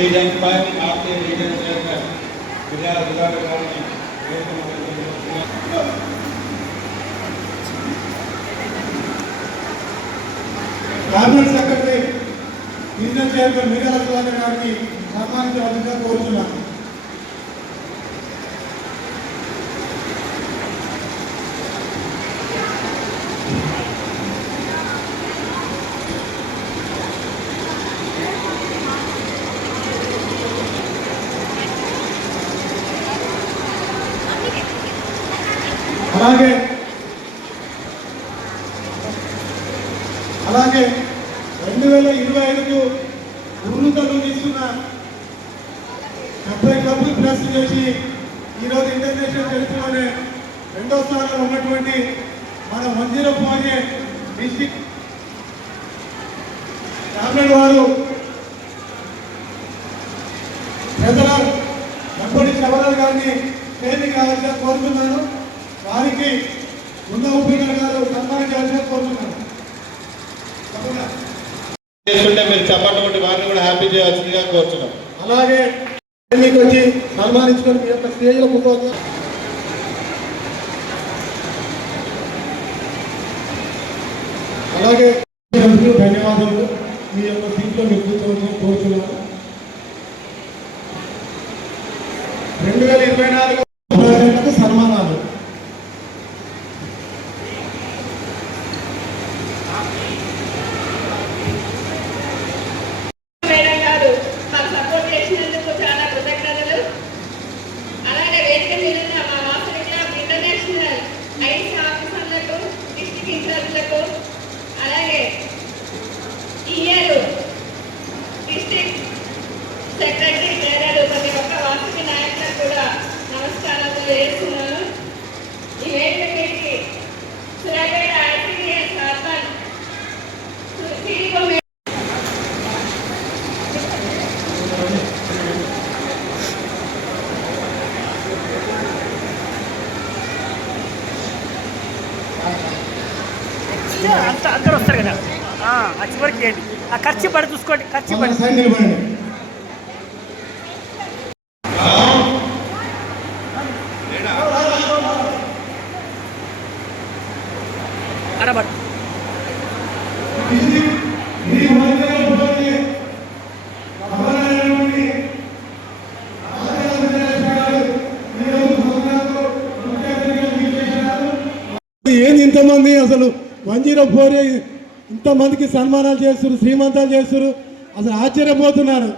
Reason 5 RK reason chairman విజయ సుధాకర్ గారిని cabinet secretary reason chairman విజయ సుధాకర్ గారిని సన్మానించవలసిందిగా కోరుతున్నాను. అలాగే 2025కు ఉన్నతలు తీసుకున్న 70 క్లబ్లు ప్లస్ చేసి ఈరోజు ఇంటర్నేషనల్ చరిత్రలోనే రెండో స్థానంలో ఉన్నటువంటి మన 104 డిస్ట్రిక్ట్ క్యాబినెట్ వారు ప్రజల వెంపటి శబరాలు గారిని పేరుకి రావాల్సిన కోరుతున్నాను. వారికి ఉన్న ఉపయోగ గారు సన్మానించాల్సిన కోరుతున్నాను. చేసుకుంటే మీరు చెప్పండి వారిని కూడా హ్యాపీ చేయాల్సిందిగా కోరుతున్నాం. అలాగే మీకు వచ్చి సన్మానించుకొని మీ యొక్క స్టేజ్లో కూర్చోవచ్చు. అలాగే ధన్యవాదాలు. మీ యొక్క సీట్లో మీరు కూర్చోవచ్చని కోరుతున్నాను. 2024 సన్మానాలు అలాగే ఈఏలు డిస్ట్రిక్ట్ సెక్రటరీ ట్రెజరర్ ప్రతి ఒక్క వాసవి నాయకులకు కూడా నమస్కారాలు చేస్తున్నాను. ఈ వేదికకి సురేపేట ఐటీఎస్ సర్పంచ్ అందరూ వస్తారు కదా ఆ చివరికి చేయండి. ఆ ఖర్చు పడి చూసుకోండి. ఖర్చు పడి అడబట్ ఏంది ఇంతమంది అసలు 104 ఇంతమందికి సన్మానాలు చేస్తారు, శ్రీమంతాలు చేస్తారు. అసలు ఆశ్చర్యపోతున్నారు.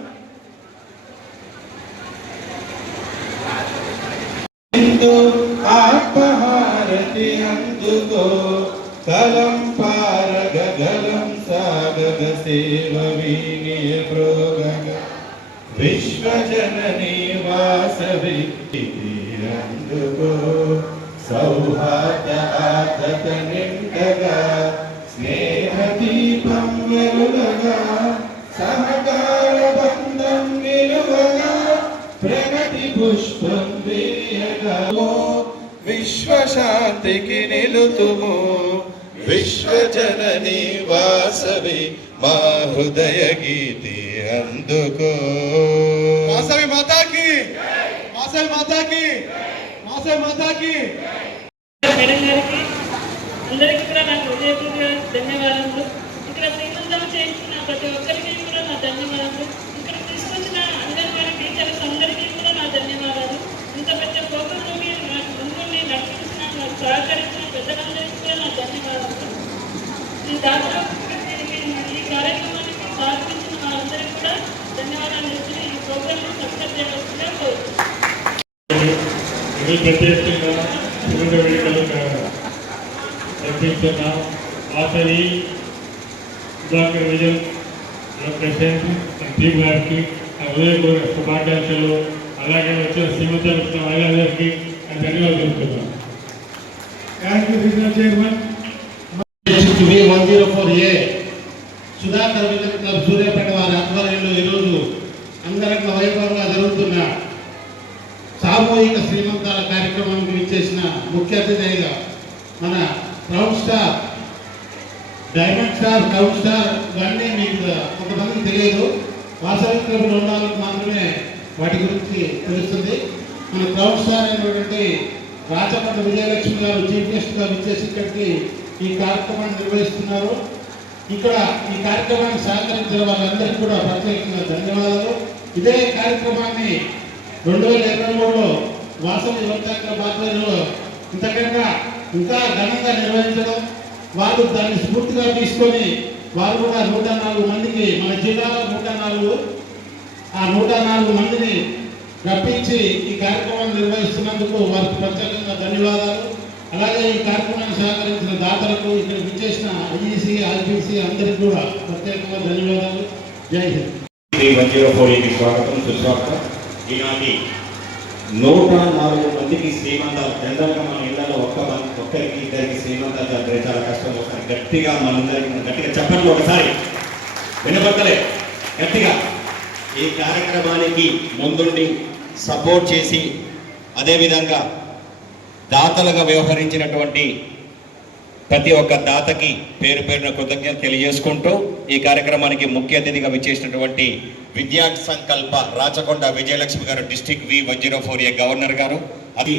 ఆత్మహారతి అందుకో కలం పారగ గలం సాగగ సేవ వీనియ ప్రోగగ విశ్వజననీ వాసవి అందుకో సౌహార్ద ఆతక నిండగా స్నేహ దీపం వెలుగగా సహకార బంధం నిలువగా ప్రగతి పుష్పం వేయగా విశ్వశాంతికి నిలుతుము విశ్వజననీ వాసవి మా హృదయ గీతి అందుకో. వాసవి మాతాకి, వాసవి మాతాకి, వాసవి మాతాకి. మేడం గారికి అందరికీ కూడా నాకు హృదయపూర్వక ధన్యవాదాలు. ఇక్కడ శ్రీమంతం చేయించిన ప్రతి ఒక్కరికి కూడా నా ధన్యవాదాలు. ఇక్కడ తీసుకొచ్చిన అంగన్వాడీ టీచర్స్ అందరికీ కూడా నా ధన్యవాదాలు. ఇంత పెద్ద ప్రోగ్రాంలోకి ముందుని నడిపించిన నాకు సహకరించిన పెద్దలందరికీ కూడా నా ధన్యవాదాలు. ఈ దాంట్లో ఈ కార్యక్రమానికి సహకరించిన వాళ్ళందరికీ కూడా ధన్యవాదాలు ఇచ్చిన ఈ ప్రోగ్రాంని సక్సెస్ చేయవలసిందిగా కోరుతున్నాను. వాసవి సుధాకర్ విజయ్ ప్రెసిడెంట్ టీం గారికి హృదయపూర్వక శుభాకాంక్షలు. అలాగే వచ్చిన శ్రీమంతాలు వచ్చిన మహిళలందరికీ ధన్యవాదాలు తెలుపుతున్నాను. Regional chairman 104A Sudhakar Vijay club Suryapet వారి ఆధ్వర్యంలో ఈరోజు అంగరంగ వైభవంగా జరుగుతున్న సామూహిక శ్రీమంతాల కార్యక్రమానికి విచ్చేసిన ముఖ్య అతిథిగా మన crown star, diamond star, crown star ఇవన్నీ మీకు కొంతమందికి తెలియదు. వాసవి క్లబ్లో ఉన్న వాళ్ళకి మాత్రమే వాటి గురించి తెలుస్తుంది. మన క్రౌడ్ స్టార్ అయినటువంటి రాచకొండ విజయలక్ష్మి గారు చీఫ్ గెస్ట్గా విచ్చేసి ఇక్కడికి ఈ కార్యక్రమాన్ని నిర్వహిస్తున్నారు. ఇక్కడ ఈ కార్యక్రమాన్ని సహకరించిన వాళ్ళందరికీ కూడా ప్రత్యేకంగా ధన్యవాదాలు. ఇదే కార్యక్రమాన్ని 2023లో వాసవి యువత క్లబ్ ఆధ్వర్యంలో ఇంతకన్నా ఇంకా ఘనంగా నిర్వహించడం, వాళ్ళు దాన్ని స్ఫూర్తిగా తీసుకొని వారు కూడా 104 మందికి, మన జిల్లాలో 104 ఆ 104 మందిని రప్పించి ఈ కార్యక్రమాన్ని నిర్వహిస్తున్నందుకు వారికి ప్రత్యేకంగా ధన్యవాదాలు. అలాగే ఈ కార్యక్రమాన్ని సహకరించిన దాతలకు, ఇక్కడ విచ్చేసిన ఐఈసీ, ఆర్బీసీ అందరికీ కూడా ప్రత్యేకంగా ధన్యవాదాలు. జై హింద్. 104కి స్వాగతం, సుస్వాగతం. ఈనాటి 104 మందికి శ్రీమంతాలు. జనరల్గా మన ఇళ్లలో ఒక్కరికి ఇద్దరికి శ్రీమంతాలు జరిగే చాలా కష్టం. ఒకసారి గట్టిగా మనందరికి గట్టిగా చెప్పండి, ఒకసారి వినపడలే గట్టిగా. ఈ కార్యక్రమానికి ముందుండి సపోర్ట్ చేసి అదేవిధంగా దాతలుగా వ్యవహరించినటువంటి ప్రతి ఒక్క దాతకి పేరు పేరున కృతజ్ఞత తెలియజేసుకుంటూ ఈ కార్యక్రమానికి ముఖ్య అతిథిగా విచ్చేసినటువంటి విద్యా సంకల్ప రాచకొండ విజయలక్ష్మి గారు, డిస్ట్రిక్ట్ V104A గవర్నర్ గారు, అది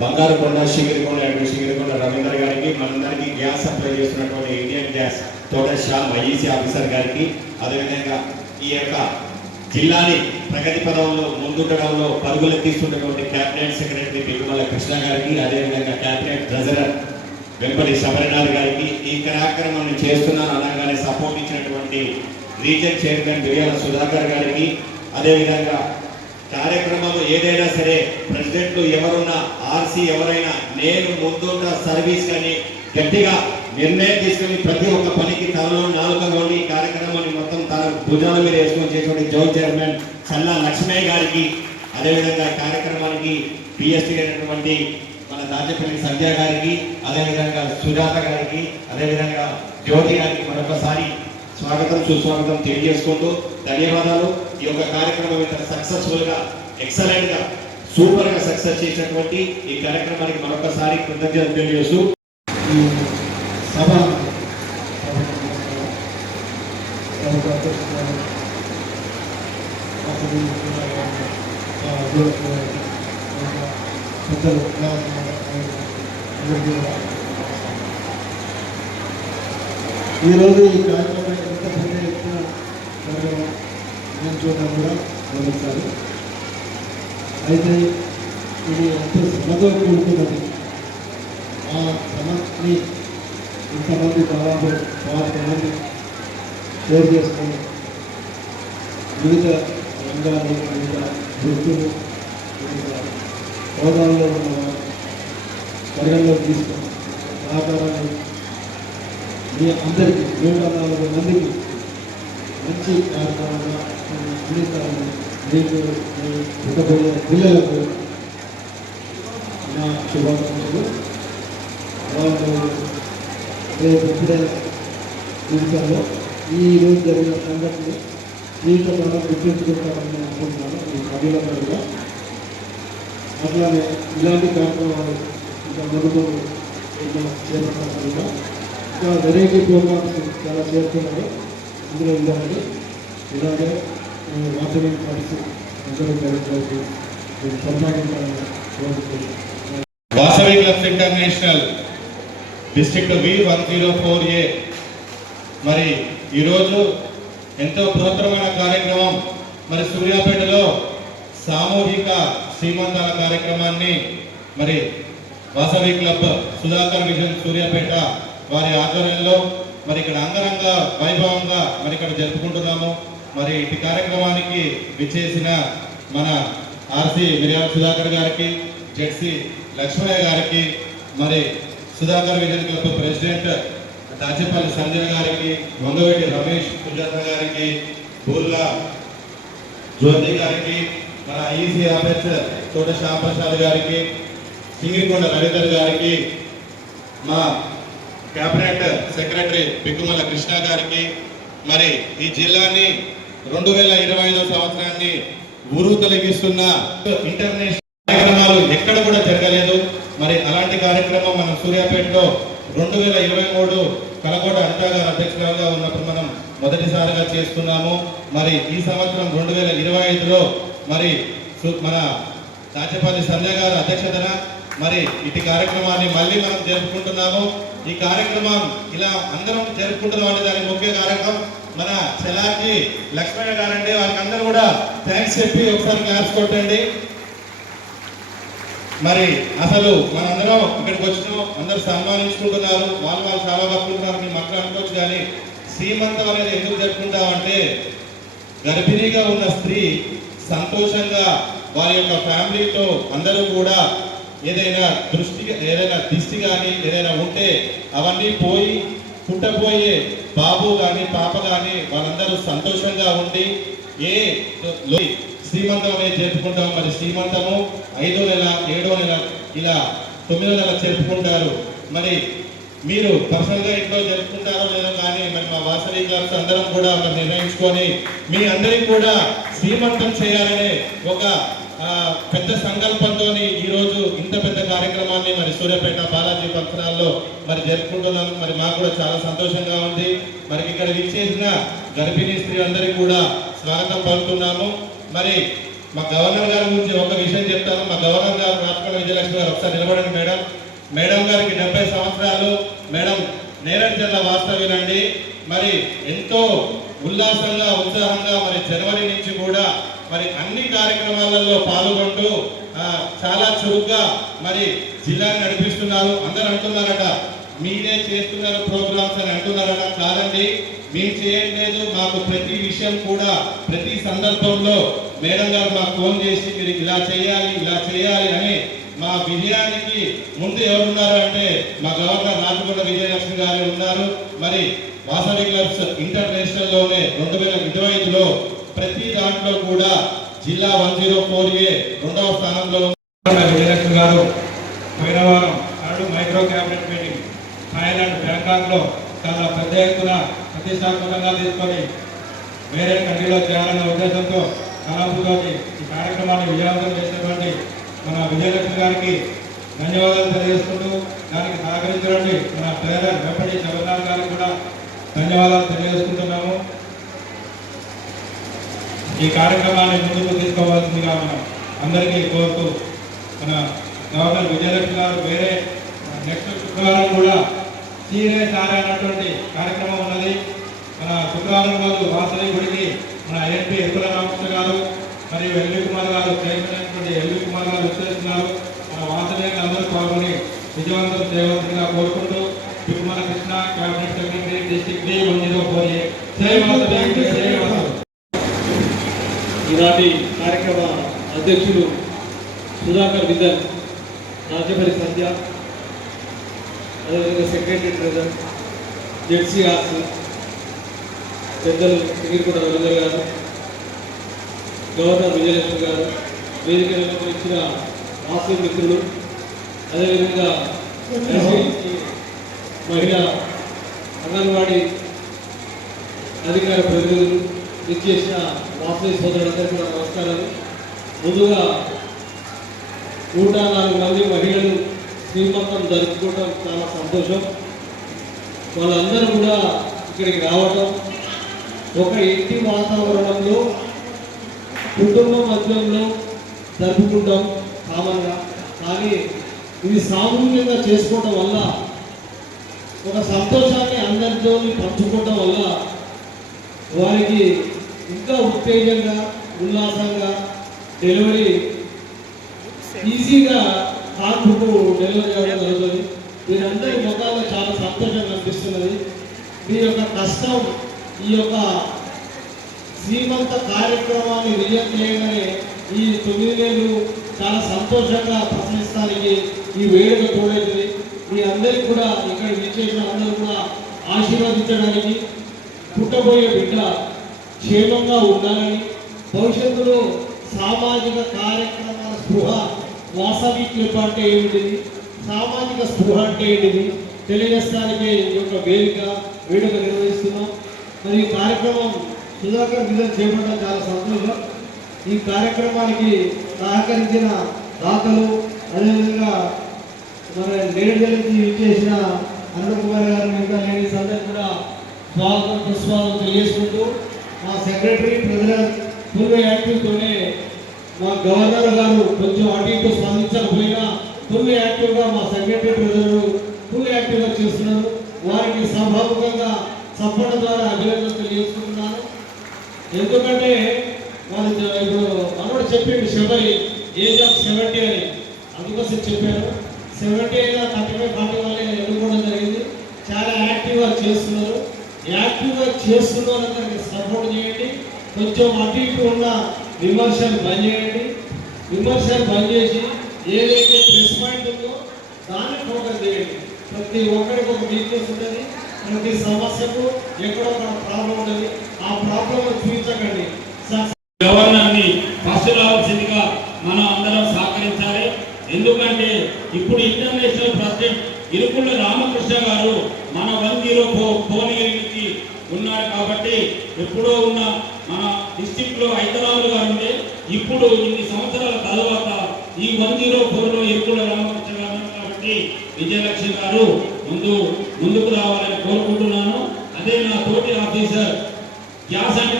బంగారుకొండ శిగిరికొండ రవీంద్ర గారికి, మనందరికీ గ్యాస్ సప్లై చేస్తున్నటువంటి ఇండియన్ గ్యాస్ తోట శ్యామ్ ఐఈసీ ఆఫీసర్ గారికి, అదేవిధంగా ఈ యొక్క జిల్లాని ప్రగతి పదంలో ముందుండడంలో పరుగులెత్తిస్తున్నటువంటి క్యాబినెట్ సెక్రటరీ బిగుమల కృష్ణ గారికి, అదేవిధంగా క్యాబినెట్ ట్రెజరర్ వెంపటి శబరినాథ్ గారికి, ఈ కార్యక్రమాన్ని చేస్తున్నాను అనగానే సపోర్ట్ ఇచ్చినటువంటి రీజన్ చైర్మన్ బిర్యాల సుధాకర్ గారికి, అదేవిధంగా కార్యక్రమం ఏదైనా సరే ప్రెసిడెంట్లు ఎవరున్నా, ఆర్సీ ఎవరైనా, నేను ముందున్న సర్వీస్ కానీ గట్టిగా నిర్ణయం తీసుకుని ప్రతి ఒక్క పనికి తనలో నాలుకగా ఉండి కార్యక్రమాన్ని మొత్తం తన భుజాల మీద వేసుకొని చేసినటువంటి జోన్ చైర్మన్ చల్లా లక్ష్మయ్య గారికి, అదేవిధంగా కార్యక్రమానికి పిఎస్టీ అయినటువంటి మన దాచేపల్లి సంధ్య గారికి, అదేవిధంగా సుజాత గారికి, అదేవిధంగా జ్యోతి గారికి మరొకసారి స్వాగతం సుస్వాగతం తెలియజేసుకుంటూ ధన్యవాదాలు. ఈ యొక్క కార్యక్రమం ఇంత సక్సెస్ఫుల్గా, ఎక్సలెంట్గా, సూపర్గా సక్సెస్ చేసినటువంటి ఈ కార్యక్రమానికి మరొకసారి కృతజ్ఞతలు తెలియజేస్తూ సభ ఈరోజు ఈ కార్యక్రమం ఎంత పెద్ద ఎత్తున నేను చూడడం కూడా గమనించాలి. అయితే ఇది ఎంతో శ్రమతో కూడుకున్నది. ఆ శ్రమని ఇంతమంది దాదాపు 40 మంది షేర్ చేసుకొని వివిధ రంగాలు, వివిధ వృత్తులు, వివిధ హోదాల్లో ఉన్న పరిగణలో తీసుకొని సహకారాన్ని మీ అందరికీ 104 మందికి మంచి కార్యక్రమంగా అందిస్తారని మీకు, మీ పుట్టబోయే పిల్లలకు నా శుభాకాంక్షలు. వాళ్ళు రేపు ఎప్పుడైనా జీవితంలో ఈరోజు జరిగిన సంఘటనలు జీవితంలో గుర్తించుకుంటారని అనుకుంటున్నాను ఈ సభ్యులందరూ. అట్లానే ఇలాంటి కార్యక్రమాలు ఇంకా ముందుకు చేపట్టాలి. ఇంకా వెరైటీ ప్రోగ్రామ్స్ చాలా చేస్తున్నారు. ఇందులో ఇలాంటి ఇలాగే వాసవి కలిసి అందరూ కలిసి కొనసాగించాలని కోరుకుంటున్నాను. Vasavi clubs international district V104A మరి ఈరోజు ఎంతో బృహత్తరమైన కార్యక్రమం. మరి సూర్యాపేటలో సామూహిక శ్రీమంతాల కార్యక్రమాన్ని మరి వాసవి క్లబ్ సుధాకర్ విజన్ సూర్యాపేట వారి ఆధ్వర్యంలో మరి ఇక్కడ అంగరంగ వైభవంగా మరి ఇక్కడ జరుపుకుంటున్నాము. మరి ఇటు కార్యక్రమానికి విచ్చేసిన మన ఆర్సీ మిర్యాల సుధాకర్ గారికి, జెడ్సీ లక్ష్మయ్య గారికి, మరి Sudhakar vision club president Dachepalli Sanjay గారికి, వంగవేటి రమేష్ సుజాత గారికి, బూర్లా జ్యోతి గారికి, మన ఐఈసీ ఆఫీసర్ తోట శ్యామప్రసాద్ గారికి, సింగిరికొండ రవీందర్ గారికి, మా క్యాబినెట్ సెక్రటరీ బిక్కుమల కృష్ణ గారికి, మరి ఈ జిల్లాని 2025 సంవత్సరాన్ని ఊరు తొలగిస్తున్న ఇంటర్నేషనల్ కార్యక్రమాలు ఎక్కడ కూడా జరగలేదు. మరి అలాంటి కార్యక్రమం మన సూర్యాపేటలో 2023 కలకోట అనిత గారు అధ్యక్షురాలుగా ఉన్నప్పుడు మనం మొదటిసారిగా చేస్తున్నాము. మరి ఈ సంవత్సరం 2025లో మరి మన దాచపల్లి సంజయ్ గారు అధ్యక్షతన మరి ఇటు కార్యక్రమాన్ని మళ్ళీ మనం జరుపుకుంటున్నాము. ఈ కార్యక్రమం ఇలా అందరం జరుపుకుంటున్నాం అంటే దానికి ముఖ్య కారణం మన చెలాకి లక్ష్మయ్య గారండి. వారికి అందరూ కూడా థ్యాంక్స్ చెప్పి ఒకసారి క్లాప్స్ కొట్టండి. మరి అసలు మనందరం ఇక్కడికి వచ్చినాం, అందరూ సన్మానించుకుంటున్నారు, వాళ్ళు చాలా బాగుంటున్నారు. మీ మాటలు అనుకోవచ్చు, కానీ శ్రీమంతం అనేది ఎందుకు జరుపుకుంటామంటే గర్భిణీగా ఉన్న స్త్రీ సంతోషంగా వారి యొక్క ఫ్యామిలీతో అందరూ కూడా ఏదైనా దిష్టి కానీ ఏదైనా ఉంటే అవన్నీ పోయి పుట్టబోయే బాబు కానీ పాప కానీ వాళ్ళందరూ సంతోషంగా ఉండి శ్రీమంతం అనేది జరుపుకుంటాం. మరి శ్రీమంతము 5వ నెల 7వ నెల ఇలా 9వ నెల జరుపుకుంటారు. మరి మీరు పర్సనల్గా ఇంట్లో జరుపుకుంటారో లేదో కానీ మరి మా వాసవి క్లబ్స్ అందరం కూడా నిర్ణయించుకొని మీ అందరికీ కూడా శ్రీమంతం చేయాలనే ఒక పెద్ద సంకల్పంతో ఈరోజు ఇంత పెద్ద కార్యక్రమాన్ని మరి సూర్యాపేట బాలాజీ ఫంక్షనాల్లో మరి జరుపుకుంటున్నాం. మరి మాకు కూడా చాలా సంతోషంగా ఉంది. మరి ఇక్కడ విచ్చేసిన గర్భిణీ స్త్రీ అందరికీ కూడా స్వాగతం పలుకుతున్నాము. మరి మా గవర్నర్ గారి గురించి ఒక విషయం చెప్తాను. మా గవర్నర్ గారు రాచకొండ విజయలక్ష్మి గారు ఒకసారి నిలబడండి మేడం. మేడం గారికి 70 సంవత్సరాలు. మేడం నేరేడు జిల్లా వాస్తవ్యులండి. మరి ఎంతో ఉల్లాసంగా ఉత్సాహంగా మరి జనవరి నుంచి కూడా మరి అన్ని కార్యక్రమాలలో పాల్గొంటూ చాలా చురుగ్గా మరి జిల్లాని నడిపిస్తున్నారు. అందరూ అంటున్నారట మీరే చేస్తున్నారు ప్రోగ్రామ్స్ అని అంటున్నారట. కాదండి, మేము చేయట్లేదు. మాకు ప్రతి విషయం కూడా ప్రతి సందర్భంలో మేడం గారు మాకు ఫోన్ చేసి మీరు ఇలా చేయాలి అని మా విజయానికి ముందు ఎవరున్నారు అంటే మా గవర్నర్ రాచకొండ విజయలక్ష్మి గారు ఉన్నారు. మరి వాసవి క్లబ్స్ ఇంటర్నేషనల్లోనే 2025లో ప్రతి దాంట్లో కూడా జిల్లా 104A 2వ స్థానంలో విజయలక్ష్మి గారు పోయిన వారం మైక్రో క్యాబినెట్ మీటింగ్ థాయిలాండ్ బ్యాంకాక్లో చాలా పెద్ద ఎత్తున ప్రతిష్టాత్మకంగా తీసుకొని వేరే కంట్రీలో చేయాలనే ఉద్దేశంతో కళాపుతో ఈ కార్యక్రమాన్ని విజయవంతం చేసినటువంటి మన విజయలక్ష్మి గారికి ధన్యవాదాలు తెలియజేసుకుంటూ దానికి సహకరించడానికి మన ట్రైనర్ వెంపటి జగన్నాథ్ గారికి కూడా ధన్యవాదాలు తెలియజేసుకుంటున్నాము. ఈ కార్యక్రమాన్ని ముందుకు తీసుకోవాల్సిందిగా మనం అందరికీ కోరుతూ మన గవర్నర్ విజయలక్ష్మి గారు వేరే నెక్స్ట్ శుక్రవారం కూడా సీరియస్ఆర్ అన్నటువంటి కార్యక్రమం ఉన్నది. మన శుక్రవారం రోజు వాసవి గుడికి మన ఎంపీ ఎత్తుల రామకృష్ణ గారు మరియు ఎల్వి కుమార్ గారు చైర్మన్ అయినటువంటి ఎల్వి కుమార్ గారు వచ్చేస్తున్నారు. మన వాసవి అందరూ పాల్గొని విజయవంతం చేయవలసిందిగా కోరుకుంటూ Tirumala Krishna cabinet secretary district D104A. ఈనాటి కార్యక్రమ అధ్యక్షులు సుధాకర్ విదర్, రాజపల్లి సంధ్య, అదేవిధంగా సెక్రటరీ ట్రెజర్ ZCRC పెద్దలు తిగిరికొండ రవీంద్ర గారు, గవర్నర్ విజయలక్ష్మి గారు, వేదికలకు ఇచ్చిన వాసవి మిత్రులు, అదేవిధంగా మహిళా అంగన్వాడీ అధికార ప్రతినిధులు ఇచ్చేసిన వాసవి సోదరులందరికీ కూడా నమస్కారాలు. ముందుగా 104 మంది మహిళలు శ్రీమంతం జరుపుకోవడం చాలా సంతోషం. వాళ్ళందరూ కూడా ఇక్కడికి రావటం ఒక ఇంటి వాతావరణంలో కుటుంబ మధ్యంలో జరుపుకుంటాం కామన్గా, కానీ ఇది సామూహికంగా చేసుకోవటం వల్ల ఒక సంతోషాన్ని అందరితో పంచుకోవటం వల్ల వారికి ఇంకా ఉత్తేజంగా ఉల్లాసంగా డెలివరీ ఈజీగా కాన్పుకు డెలివరీ అవ్వడం జరుగుతుంది. మీరందరి ముఖాల్లో చాలా సంతోషంగా అనిపిస్తున్నది. మీ యొక్క కష్టం ఈ యొక్క శ్రీమంత కార్యక్రమాన్ని విజయం చేయగానే ఈ 9 నెలలు చాలా సంతోషంగా ప్రశ్నిస్తానికి ఈ వేడుక తోడైతుంది. మీ అందరికీ కూడా ఇక్కడ విచ్చేసిన అందరూ కూడా ఆశీర్వదించడానికి, పుట్టబోయే బిడ్డ క్షేమంగా ఉండాలని, భవిష్యత్తులో సామాజిక కార్యక్రమాల స్పృహ వాసవి క్లబ్ అంటే ఏమిటిది, సామాజిక స్పృహ అంటే ఏంటిది తెలియజేస్తానికి ఈ యొక్క వేడుక నిర్వహిస్తున్నాం. మరి ఈ కార్యక్రమం సుధాకర్ విధంగా చేపట్టడం చాలా సంతోషం. ఈ కార్యక్రమానికి సహకరించిన దాతలు, అదేవిధంగా మన నేరేడు నుంచి ఇచ్చేసిన అరుణ్ కుమార్ గారు మిగతా లేడీస్ అందరికీ కూడా స్వాగతం సుస్వాగతం తెలియజేసుకుంటూ మా సెక్రటరీ ట్రెజరర్ ఫుల్ యాక్టివ్తోనే మా గవర్నర్ గారు కొంచెం అటు ఇటు స్పందించకపోయినా ఫుల్ యాక్టివ్గా మా సెక్రటరీ ట్రెజరర్ ఫుల్ యాక్టివ్గా చేస్తున్నారు. వారికి సభాముఖంగా చప్పడం ద్వారా అభినందనలు తెలియజేస్తున్నాను. ఎందుకంటే వాళ్ళు ఇప్పుడు మనోడు చెప్పిండు శబరి ఏజ్ ఆఫ్ 70 అని, అందుకోసం చెప్పారు. 70 అయినా 35 40 వాళ్ళే ఎన్నుకోవడం జరిగింది. చాలా యాక్టివ్గా చేస్తున్నారు. యాక్టివ్గా చేస్తున్న వాళ్ళందరికీ సపోర్ట్ చేయండి. కొంచెం అటు ఇటు ఉన్న విమర్శలు బంద్ చేయండి. విమర్శలు బంద్ చేసి ఏదైతే ప్లస్ పాయింట్ ఉందో దాన్ని ఫోకస్ చేయండి. ప్రతి ఒక్కరికి ఒక వీక్నెస్ ఉంటుంది. ప్రతి సమస్యకు ఎక్కడో ఒక ప్రాబ్లం ఉంటుంది. ఆ ప్రాబ్లం చూపించకండి. గవర్నర్ని ఫస్ట్ రావాల్సిందిగా మనం అందరం సహకరించాలి. ఎందుకంటే ఇప్పుడు ఇంటర్నేషనల్ ప్రెసిడెంట్ ఇరుకుళ్ళ రామకృష్ణ గారు మన 104 భువనగిరి నుంచి ఉన్నారు. కాబట్టి ఎప్పుడో ఉన్న మన డిస్టిక్లో హైదరాబాద్ గారు ఉండే, ఇప్పుడు ఇన్ని సంవత్సరాల తర్వాత ఈ 104లో ఇరుకుళ్ళ రామకృష్ణ గారు కాబట్టి విజయలక్ష్మి గారు ముందుకు రావాలని కోరుకుంటున్నాను. అదే నా తోటి ఆఫీసర్ గ్యాస్ అంటే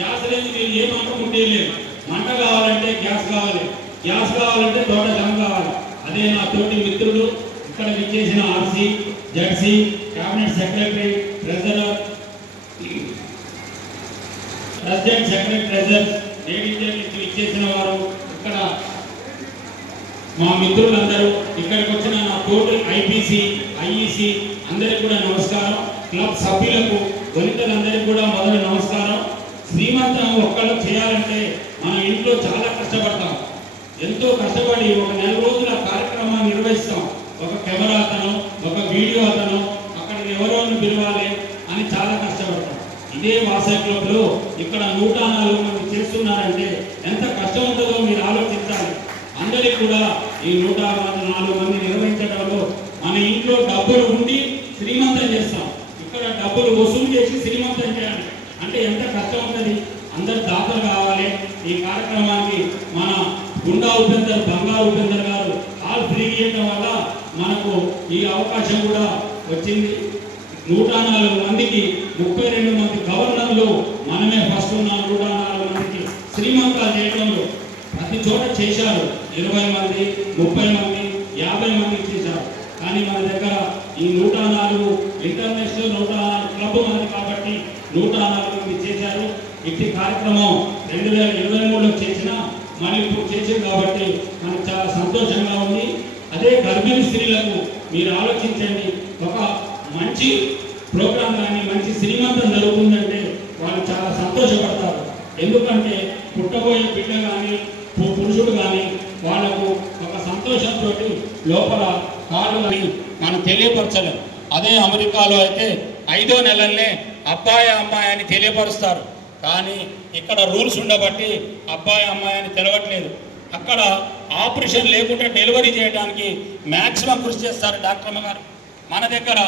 గ్యాస్ అనేది మీరు ఏ మంట ముట్టేయలేదు. మంట కావాలంటే గ్యాస్ కావాలి, గ్యాస్ కావాలంటే తోట జనం కావాలి. అదే నా తోటి మిత్రులు ఇక్కడ విచ్చేసిన RC, ZC, cabinet secretary, treasurer, president, secretary, treasurer, ladies నుంచి విచ్చేసిన వారు, ఇక్కడ మా మిత్రులందరూ, ఇక్కడికి వచ్చిన నా తోటి ఐపీసీ, ఐఈసీ అందరికీ కూడా నమస్కారం. క్లబ్ సభ్యులకు, వనితలందరికీ కూడా మొదలు నమస్కారం. శ్రీమంతం ఒక్కళ్ళు చేయాలంటే మన ఇంట్లో చాలా కష్టపడతాం. ఎంతో కష్టపడి ఒక 4 రోజుల కార్యక్రమాన్ని నిర్వహిస్తాం. ఒక కెమెరా అతను, ఒక వీడియో అతను, అక్కడికి ఎవరెవరిని పిలవాలి అని చాలా కష్టపడతాం. ఇదే వాసవి క్లబ్లో ఇక్కడ 104 మంది చేస్తున్నారంటే ఎంత కష్టం ఉంటుందో మీరు ఆలోచించాలి. అందరికీ కూడా ఈ 104 మంది నిర్వహించడంలో మన ఇంట్లో డబ్బులు ఉండి శ్రీమంతం చేస్తాం. ఇక్కడ డబ్బులు వసూలు చేసి శ్రీమంతం చేయాలి అంటే ఎంత కష్టం ఉంటుంది. అందరు దాతలు కావాలి. ఈ కార్యక్రమానికి మన గుండా ఉపేందర్, బంగారు ఉపేందర్ గారు హాల్ ఫ్రీ చేయడం వల్ల మనకు ఈ అవకాశం కూడా వచ్చింది. 104 మందికి 32 మంది గవర్నర్లు మనమే ఫస్ట్ ఉన్నాం. 104 మందికి శ్రీమంతాలు చేయడంలో ప్రతి చోట చేశారు. 20 మంది, 30 మంది, 50 మందికి చేశారు. కానీ మన దగ్గర ఈ 104 ఇంటర్నేషనల్ 104 క్లబ్ మనది కాబట్టి 104 మంది చేశారు. ఇట్టి కార్యక్రమం 2023లో చేసిన మళ్ళీ ఇప్పుడు చేసింది కాబట్టి మనకు చాలా సంతోషంగా ఉంది. అదే గర్భిణీ స్త్రీలకు మీరు ఆలోచించండి, ఒక మంచి ప్రోగ్రాం కానీ మంచి శ్రీమంతం జరుగుతుందంటే వాళ్ళు చాలా సంతోషపడతారు. ఎందుకంటే పుట్టబోయే బిడ్డ కానీ పురుషుడు కానీ వాళ్ళకు ఒక సంతోషంతో లోపల కాళ్ళు అని మనం తెలియపరచలేం. అదే అమెరికాలో అయితే 5వ నెలలనే అబ్బాయి అమ్మాయి అని తెలియపరుస్తారు. కానీ ఇక్కడ రూల్స్ ఉండబట్టి అబ్బాయి అమ్మాయి అని తెలవట్లేదు. అక్కడ ఆపరేషన్ లేకుండా డెలివరీ చేయడానికి మ్యాక్సిమం కృషి చేస్తారు డాక్టర్ గారు. మన దగ్గర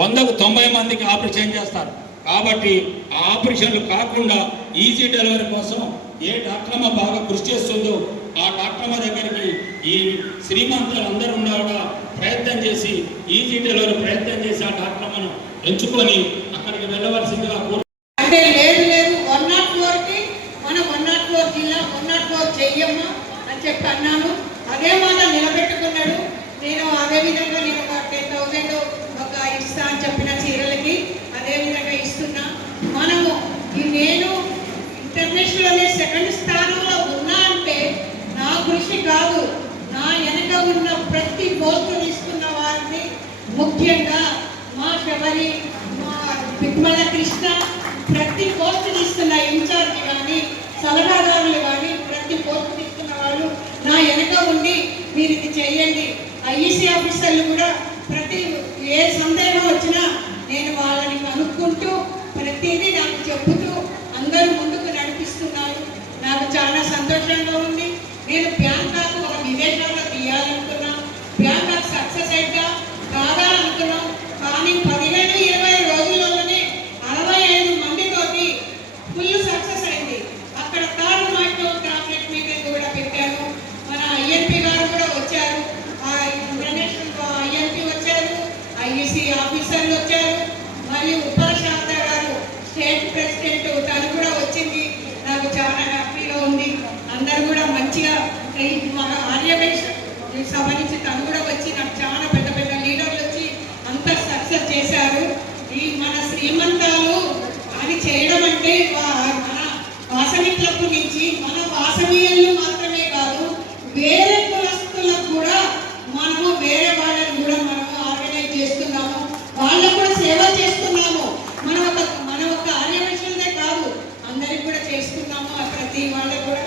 100కు 90 మందికి ఆపరేషన్ చేస్తారు. కాబట్టి ఆ ఆపరేషన్లు కాకుండా ఈజీ డెలివరీ కోసం ఏ డాక్టర్మ బాగా కృషి చేస్తుందో ఆ డాక్టర్మ దగ్గరికి ఈ శ్రీమంతులు అందరూ ఉండగా ప్రయత్నం చేసి ఈజీ డెలివరీ ప్రయత్నం చేసి ఆ డాక్టర్మను ఎంచుకొని అక్కడికి వెళ్ళవలసిందిగా అంటే లేదు 104కి మన 104 జిల్లా 104 చెయ్యమ్మా అని చెప్పి అన్నాను. అదే మాట నిలబెట్టుకున్నాడు. నేను అదే విధంగా నేను ఒక 10,000 ఒక ఇస్తా అని చెప్పిన చీరలకి అదే విధంగా ఇస్తున్నా. మనము నేను ఇంటర్నేషనల్ సెకండ్ స్థానంలో ఉన్నా అంటే నా కృషి కాదు, నా వెనక ఉన్న ప్రతి పోస్టు తీసుకున్న వారిని, ముఖ్యంగా మా శబరి, మా పిట్మల కృష్ణ, ప్రతి పోస్టు తీసుకున్న ఇన్ఛార్జ్ కానీ సలహాదారులు కానీ ప్రతి పోస్టు తీసుకున్న వాళ్ళు నా వెనక ఉండి మీరు ఇది చేయండి. ఐఈసీ ఆఫీసర్లు కూడా ప్రతి ఏ సందేహం వచ్చినా నేను వాళ్ళని కనుక్కుంటూ ప్రతిదీ నాకు చెబుతూ అందరూ ముందుకు నడిపిస్తున్నారు. నాకు చాలా సంతోషంగా ఉంది. నేను బ్యాంకాక్ ఒక విదేశాల్లో తీయాలనుకున్నా, బ్యాంకాక్ సక్సెస్ అయితే కాదా అనుకున్నాం. కానీ 15-20 రోజుల్లోనే 65 మందితోటి ఫుల్ సక్సెస్ అయింది. అక్కడ థర్డ్ మైక్రో గ్రాఫిక్ మీటింగ్ కూడా పెట్టాను. మన ఐఎన్పి గారు కూడా వచ్చారు, ఇంటర్నేషనల్ ఐఎన్పి వచ్చారు, ఐఈసీ నాకు చాలా హ్యాపీగా ఉంది. అందరు కూడా మంచిగా మన ఆర్యవేశ సభ నుంచి తను కూడా వచ్చి నాకు చాలా పెద్ద పెద్ద లీడర్లు వచ్చి అంతా సక్సెస్ చేశారు. ఈ మన శ్రీమంతాలు అది చేయడం అంటే మన వాసవి క్లబ్ నుంచి మన వాసవీయులు మాత్రమే కాదు, వేరే కులస్తులకు కూడా మనము వేరే వాళ్ళని కూడా మనము ఆర్గనైజ్ చేస్తున్నాము, వాళ్ళకు కూడా సేవ చేస్తున్నాము. మన ఒక ఆర్యవేశులదే కాదు, అందరికి కూడా చేస్తున్నాము. ప్రతి వాళ్ళకు కూడా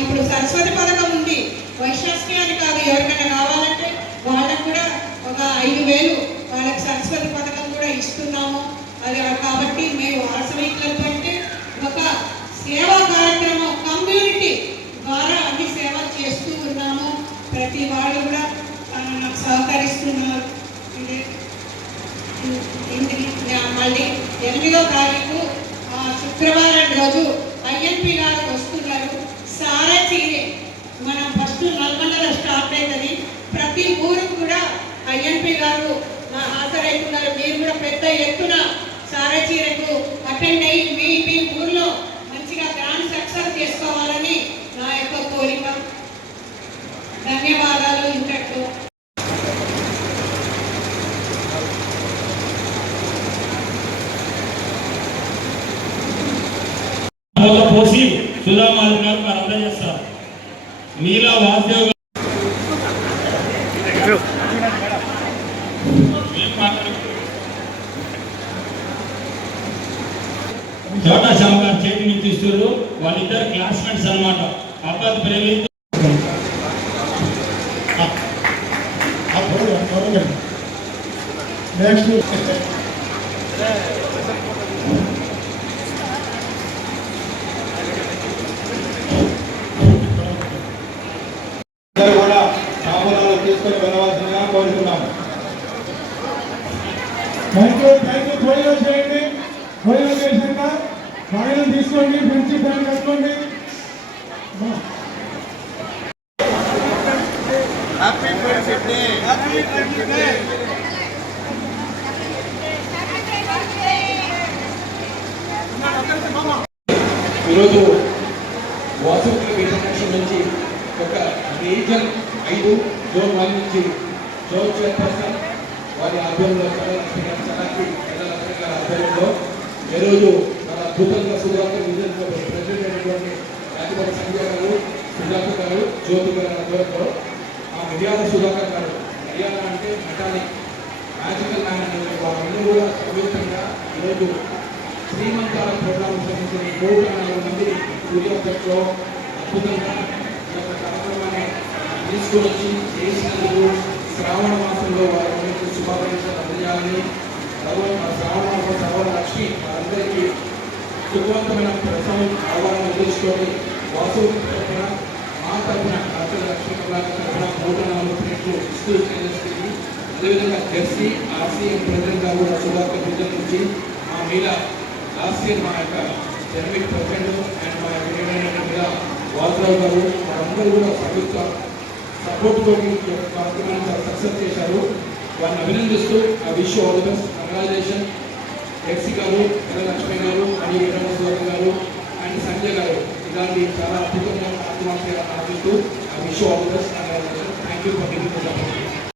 ఇప్పుడు సరస్వతి పథకం ఉంది, వైశాఖి అని కాదు, ఎవరికైనా కావాలంటే వాళ్ళకు కూడా ఒక 5,000 వాళ్ళకి సరస్వతి పథకం కూడా ఇస్తున్నాము. అది కాబట్టి మేము వాసవి క్లబ్ అంటే ఒక సేవా కార్యక్రమం కమ్యూనిటీ ద్వారా అన్ని సేవలు చేస్తూ ఉన్నాము. ప్రతి వాళ్ళు కూడా నాకు సహకరిస్తున్నారు. మళ్ళీ 8వ తారీఖు శుక్రవారం రోజు ఐఎన్పి గారు వస్తున్నారు. సారా చీరే మనం ఫస్ట్ నల్గొండలో స్టార్ట్ అవుతుంది. ప్రతి ఊరు కూడా ఐఎన్పి గారు హాజరవుతున్నారు. మీరు కూడా పెద్ద ఎత్తున సారా చీరకు అటెండ్ అయ్యి మీ ఊర్లో మంచిగా గ్రాండ్ సక్సెస్ చేసుకోవాలని నా యొక్క కోరిక. ధన్యవాదాలు. ఇంతటితో పోసి సుధామాలి గారు అందజేస్తారు. నీలా వాసుదేవ్ చోటా శ్యామ్ గారు చేతి నుంచి ఇస్తారు. వాళ్ళిద్దరు క్లాస్మేట్స్ అన్నమాట. అబ్బాయి ప్రేమిస్తూ నెక్స్ట్ కూడా సాబునాలు తీసుకొని వెళ్ళవలసిందిగా కోరుతున్నాము. Thank you. భోజనం చేయండి. భోజనం చేశాక కాయలు తీసుకోండి, ఫ్రెండ్స్ ప్యాన్ కట్టుకోండి. Happy friendship day. ఈరోజు వాసవి క్లబ్ ఇంటర్నేషనల్ నుంచి ఒక రీజన్ 5 జోన్ 1 నుంచి జోన్ చైర్పర్సన్ వారి ఆధ్వర్యంలో చలాకి ఆధ్వర్యంలో ఈరోజు మన భూతంగా సుధాకర్ విజన్ ప్రెసిడెంట్ అయినటువంటి రాజపతి సంజయ్ గారు, సుధాకర్ గారు, జ్యోతి గారు ఆధ్వర్యంలో మిర్యాల సుధాకర్ గారు, మిర్యాల అంటే మెటాలిక్ మ్యాజికల్ మ్యాన్ అనే వాళ్ళందరూ కూడా సంయుక్తంగా ఈరోజు శ్రీమంతాల ప్రోగ్రాం సంబంధించిన 104 మంది సూర్యాపేటలో అద్భుతంగా ఈ యొక్క కార్యక్రమాన్ని తీసుకుని వచ్చి చేసినందుకు శ్రావణ మాసంలో వారికి శుభాకాంక్షలు అందజేయాలని, శ్రావణ మాసం శ్రావణ లక్ష్మి వారందరికీ సుఖవంతమైన ప్రసవం కావాలని తెలుసుకొని వాసు తరఫున మా తరఫున డాక్టర్ లక్ష్మీ కళాకారు తరఫున 104 ప్లేట్లు ఇస్తూ చేస్తుంది. అదేవిధంగా జెర్సీ ఆర్సీఎం ప్రెసిడెంట్ గారు కూడా సుధాకర్ విజన్ నుంచి మా మీద లాస్ట్ ఇయర్ మా యొక్క జనమిక్ ప్రెసిడెంట్ అండ్ మా యొక్క లీడర్ వాసురావు గారు వారందరూ కూడా సంయుక్త సపోర్ట్ తోటి కార్యక్రమాన్ని చాలా సక్సెస్ చేశారు. వారిని అభినందిస్తూ ఆ wish all the best. Congratulation EC గారు, లక్ష్మి గారు, మరియు సుధాకర్ గారు అండ్ సంజయ్ గారు ఇలాంటి చాలా అద్భుతంగా కార్యక్రమాలు ఆశిస్తూ ఆ wish all the best. Thank you for giving the support.